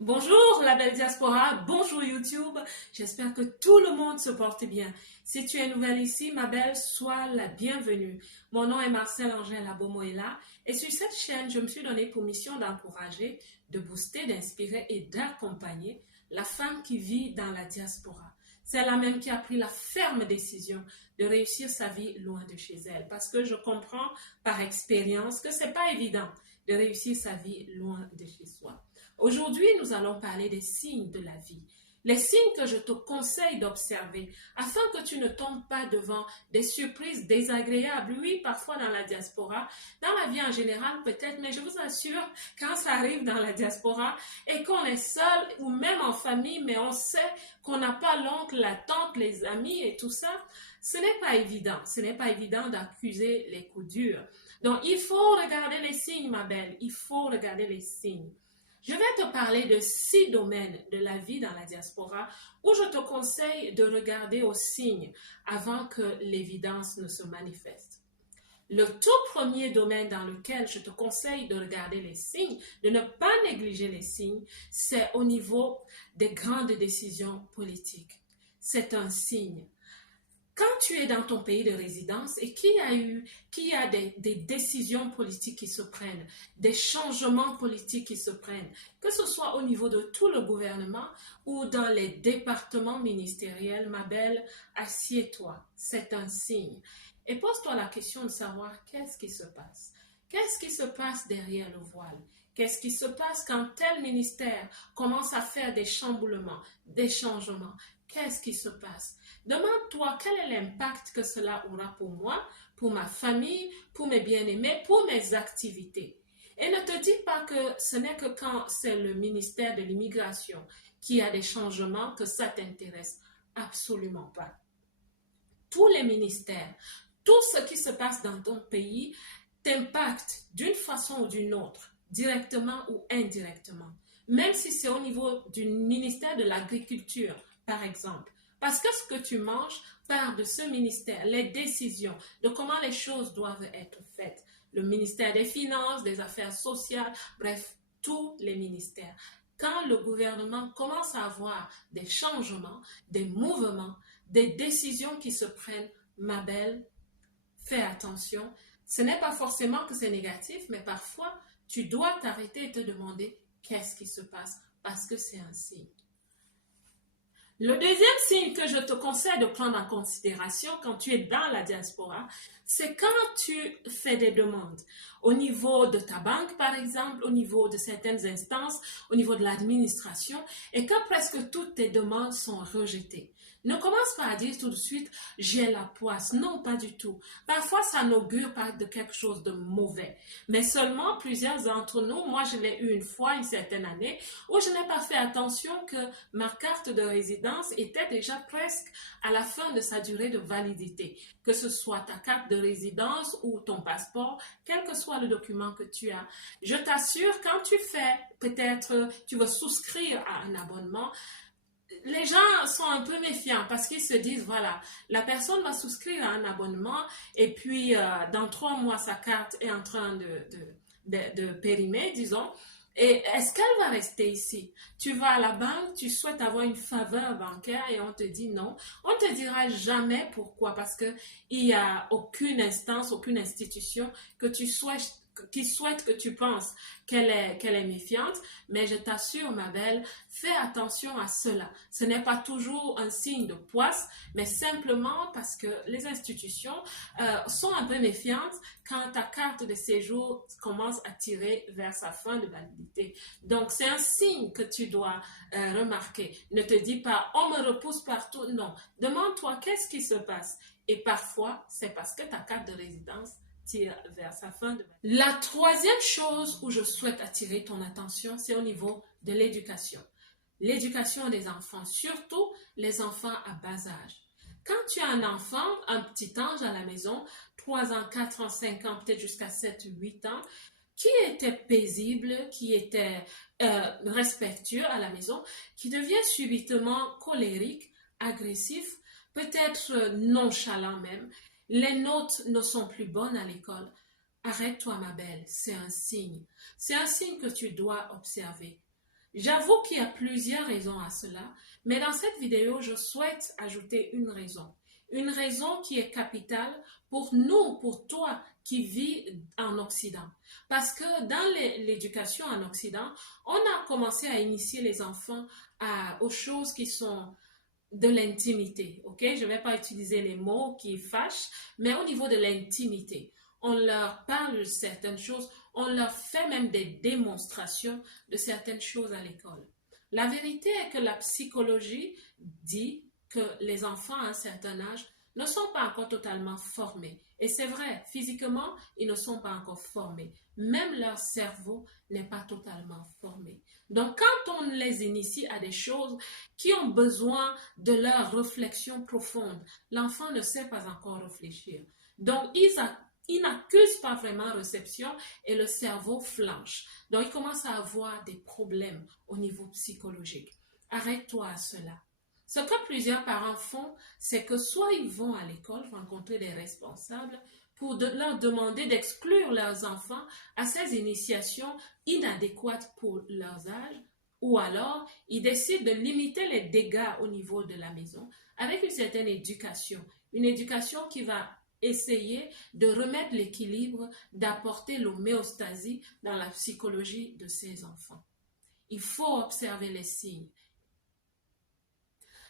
Bonjour la belle diaspora, bonjour YouTube, j'espère que tout le monde se porte bien. Si tu es nouvelle ici, ma belle, sois la bienvenue. Mon nom est Marcel Angèle Abomoela et sur cette chaîne, je me suis donné pour mission d'encourager, de booster, d'inspirer et d'accompagner la femme qui vit dans la diaspora. C'est la même qui a pris la ferme décision de réussir sa vie loin de chez elle parce que je comprends par expérience que c'est pas évident de réussir sa vie loin de chez soi. Aujourd'hui, nous allons parler des signes de la vie. Les signes que je te conseille d'observer afin que tu ne tombes pas devant des surprises désagréables. Oui, parfois dans la diaspora, dans la vie en général peut-être, mais je vous assure, quand ça arrive dans la diaspora et qu'on est seul ou même en famille, mais on sait qu'on n'a pas l'oncle, la tante, les amis et tout ça, ce n'est pas évident. Ce n'est pas évident d'accuser les coups durs. Donc, il faut regarder les signes, ma belle. Il faut regarder les signes. Je vais te parler de 6 domaines de la vie dans la diaspora où je te conseille de regarder aux signes avant que l'évidence ne se manifeste. Le tout premier domaine dans lequel je te conseille de regarder les signes, de ne pas négliger les signes, c'est au niveau des grandes décisions politiques. C'est un signe. Quand tu es dans ton pays de résidence et qu'il y a des décisions politiques qui se prennent, des changements politiques qui se prennent, que ce soit au niveau de tout le gouvernement ou dans les départements ministériels, ma belle, assieds-toi, c'est un signe. Et pose-toi la question de savoir qu'est-ce qui se passe. Qu'est-ce qui se passe derrière le voile? Qu'est-ce qui se passe quand tel ministère commence à faire des chamboulements, des changements? Qu'est-ce qui se passe? Demande-toi quel est l'impact que cela aura pour moi, pour ma famille, pour mes bien-aimés, pour mes activités. Et ne te dis pas que ce n'est que quand c'est le ministère de l'immigration qui a des changements que ça t'intéresse. Absolument pas. Tous les ministères, tout ce qui se passe dans ton pays t'impacte d'une façon ou d'une autre, directement ou indirectement. Même si c'est au niveau du ministère de l'Agriculture, par exemple. Parce que ce que tu manges part de ce ministère, les décisions de comment les choses doivent être faites. Le ministère des Finances, des Affaires sociales, bref, tous les ministères. Quand le gouvernement commence à avoir des changements, des mouvements, des décisions qui se prennent, ma belle, fais attention. Ce n'est pas forcément que c'est négatif, mais parfois, tu dois t'arrêter et te demander qu'est-ce qui se passe parce que c'est un signe. Le deuxième signe que je te conseille de prendre en considération quand tu es dans la diaspora, c'est quand tu fais des demandes au niveau de ta banque, par exemple, au niveau de certaines instances, au niveau de l'administration, et que presque toutes tes demandes sont rejetées. Ne commence pas à dire tout de suite, j'ai la poisse. Non, pas du tout. Parfois, ça n'augure pas de quelque chose de mauvais. Mais seulement plusieurs d'entre nous, moi je l'ai eu une fois, une certaine année, où je n'ai pas fait attention que ma carte de résidence était déjà presque à la fin de sa durée de validité. Que ce soit ta carte de résidence ou ton passeport, quel que soit le document que tu as. Je t'assure, quand tu fais, peut-être, tu veux souscrire à un abonnement, les gens sont un peu méfiants parce qu'ils se disent, voilà, la personne va souscrire à un abonnement et puis dans 3 mois, sa carte est en train de périmer, disons. Et est-ce qu'elle va rester ici? Tu vas à la banque, tu souhaites avoir une faveur bancaire et on te dit non. On ne te dira jamais pourquoi, parce qu'il n'y a aucune instance, aucune institution que tu souhaites qui souhaite que tu penses qu'elle est méfiante, mais je t'assure, ma belle, fais attention à cela. Ce n'est pas toujours un signe de poisse, mais simplement parce que les institutions sont un peu méfiantes quand ta carte de séjour commence à tirer vers sa fin de validité. Donc, c'est un signe que tu dois remarquer. Ne te dis pas, on me repousse partout. Non, demande-toi qu'est-ce qui se passe. Et parfois, c'est parce que ta carte de résidence tire vers sa fin de validité. La troisième chose où je souhaite attirer ton attention, c'est au niveau de l'éducation. L'éducation des enfants, surtout les enfants à bas âge. Quand tu as un enfant, un petit ange à la maison, 3 ans, 4 ans, 5 ans, peut-être jusqu'à 7, 8 ans, qui était paisible, qui était respectueux à la maison, qui devient subitement colérique, agressif, peut-être nonchalant même, les notes ne sont plus bonnes à l'école. Arrête-toi, ma belle, c'est un signe. C'est un signe que tu dois observer. J'avoue qu'il y a plusieurs raisons à cela, mais dans cette vidéo, je souhaite ajouter une raison. Une raison qui est capitale pour nous, pour toi qui vis en Occident. Parce que dans l'éducation en Occident, on a commencé à initier les enfants aux choses qui sont de l'intimité, ok? Je ne vais pas utiliser les mots qui fâchent, mais au niveau de l'intimité. On leur parle de certaines choses, on leur fait même des démonstrations de certaines choses à l'école. La vérité est que la psychologie dit que les enfants à un certain âge ne sont pas encore totalement formés. Et c'est vrai, physiquement, ils ne sont pas encore formés. Même leur cerveau n'est pas totalement formé. Donc, quand on les initie à des choses qui ont besoin de leur réflexion profonde, l'enfant ne sait pas encore réfléchir. Donc, ils n'accusent pas vraiment réception et le cerveau flanche. Donc, il commence à avoir des problèmes au niveau psychologique. Arrête-toi à cela. Ce que plusieurs parents font, c'est que soit ils vont à l'école rencontrer des responsables pour leur demander d'exclure leurs enfants à ces initiations inadéquates pour leurs âges, ou alors ils décident de limiter les dégâts au niveau de la maison avec une certaine éducation. Une éducation qui va essayer de remettre l'équilibre, d'apporter l'homéostasie dans la psychologie de ces enfants. Il faut observer les signes.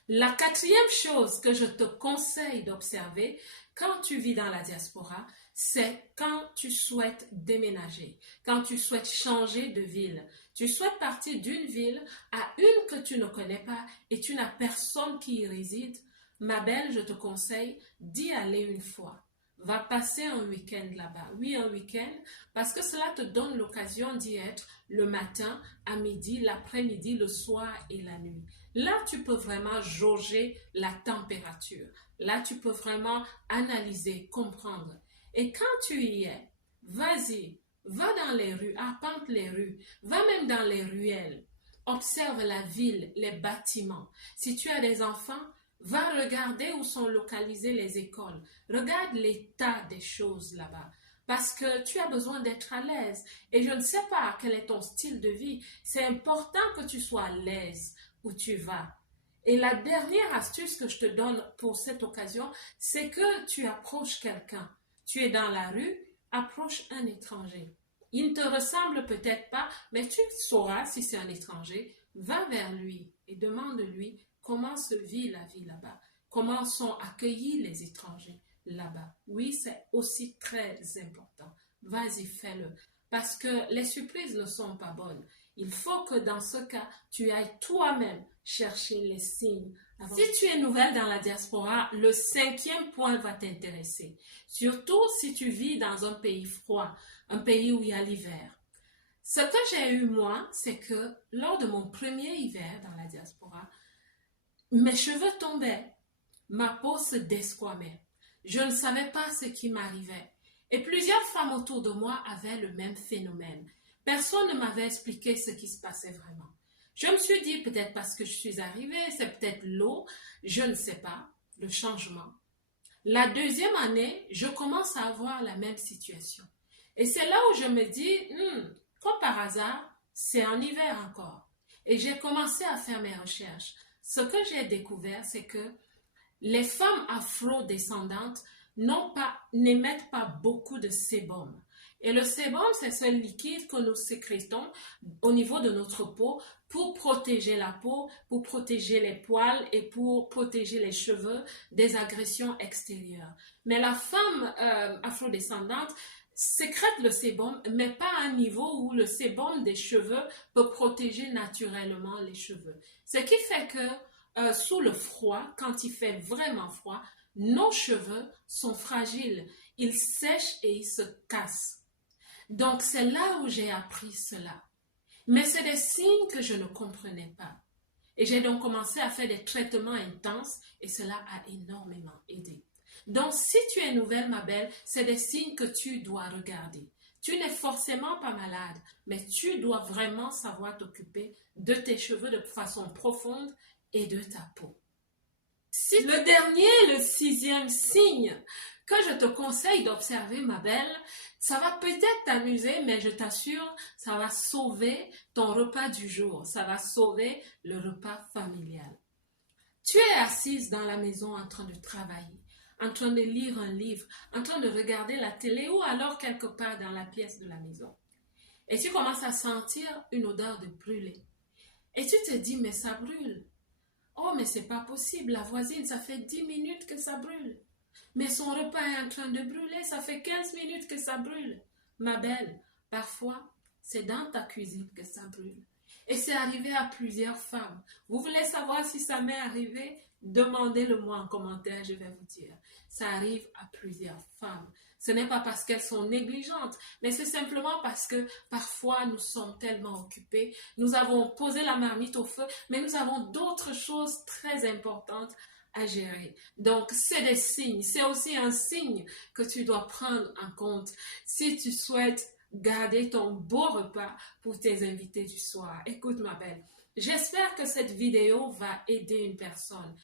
La quatrième chose que je te conseille d'observer quand tu vis dans la diaspora, c'est quand tu souhaites déménager, quand tu souhaites changer de ville. Tu souhaites partir d'une ville à une que tu ne connais pas et tu n'as personne qui y réside. Ma belle, je te conseille d'y aller une fois. Va passer un week-end là-bas. Oui, un week-end, parce que cela te donne l'occasion d'y être le matin, à midi, l'après-midi, le soir et la nuit. Là, tu peux vraiment jauger la température. Là, tu peux vraiment analyser, comprendre. Et quand tu y es, vas-y, va dans les rues, arpente les rues, va même dans les ruelles. Observe la ville, les bâtiments. Si tu as des enfants, va regarder où sont localisées les écoles. Regarde l'état des choses là-bas. Parce que tu as besoin d'être à l'aise. Et je ne sais pas quel est ton style de vie. C'est important que tu sois à l'aise où tu vas. Et la dernière astuce que je te donne pour cette occasion, c'est que tu approches quelqu'un. Tu es dans la rue, approche un étranger. Il ne te ressemble peut-être pas, mais tu sauras si c'est un étranger. Va vers lui et demande-lui comment se vit la vie là-bas, comment sont accueillis les étrangers là-bas. Oui, c'est aussi très important. Vas-y, fais-le. Parce que les surprises ne sont pas bonnes. Il faut que dans ce cas, tu ailles toi-même chercher les signes. Si tu es nouvelle dans la diaspora, le 5e point va t'intéresser. Surtout si tu vis dans un pays froid, un pays où il y a l'hiver. Ce que j'ai eu moi, c'est que lors de mon premier hiver dans la diaspora, mes cheveux tombaient, ma peau se desquamait. Je ne savais pas ce qui m'arrivait. Et plusieurs femmes autour de moi avaient le même phénomène. Personne ne m'avait expliqué ce qui se passait vraiment. Je me suis dit, peut-être parce que je suis arrivée, c'est peut-être l'eau, je ne sais pas, le changement. La deuxième année, je commence à avoir la même situation. Et c'est là où je me dis, comme par hasard, c'est en hiver encore. Et j'ai commencé à faire mes recherches. Ce que j'ai découvert, c'est que les femmes afro-descendantes n'émettent pas beaucoup de sébum. Et le sébum, c'est ce liquide que nous sécrétons au niveau de notre peau pour protéger la peau, pour protéger les poils et pour protéger les cheveux des agressions extérieures. Mais la femme afrodescendante sécrète le sébum, mais pas à un niveau où le sébum des cheveux peut protéger naturellement les cheveux. Ce qui fait que sous le froid, quand il fait vraiment froid, nos cheveux sont fragiles, ils sèchent et ils se cassent. Donc c'est là où j'ai appris cela. Mais c'est des signes que je ne comprenais pas. Et j'ai donc commencé à faire des traitements intenses et cela a énormément aidé. Donc si tu es nouvelle, ma belle, c'est des signes que tu dois regarder. Tu n'es forcément pas malade, mais tu dois vraiment savoir t'occuper de tes cheveux de façon profonde et de ta peau. Le dernier, le sixième signe que je te conseille d'observer, ma belle, ça va peut-être t'amuser, mais je t'assure, ça va sauver ton repas du jour, ça va sauver le repas familial. Tu es assise dans la maison en train de travailler, en train de lire un livre, en train de regarder la télé ou alors quelque part dans la pièce de la maison. Et tu commences à sentir une odeur de brûlé. Et tu te dis, mais ça brûle. Oh, mais c'est pas possible, la voisine, ça fait 10 minutes que ça brûle. Mais son repas est en train de brûler, ça fait 15 minutes que ça brûle. Ma belle, parfois, c'est dans ta cuisine que ça brûle. Et c'est arrivé à plusieurs femmes. Vous voulez savoir si ça m'est arrivé? Demandez-le-moi en commentaire, je vais vous dire. Ça arrive à plusieurs femmes. Ce n'est pas parce qu'elles sont négligentes, mais c'est simplement parce que parfois nous sommes tellement occupés. Nous avons posé la marmite au feu, mais nous avons d'autres choses très importantes à gérer. Donc, c'est des signes. C'est aussi un signe que tu dois prendre en compte si tu souhaites garder ton beau repas pour tes invités du soir. Écoute, ma belle, j'espère que cette vidéo va aider une personne.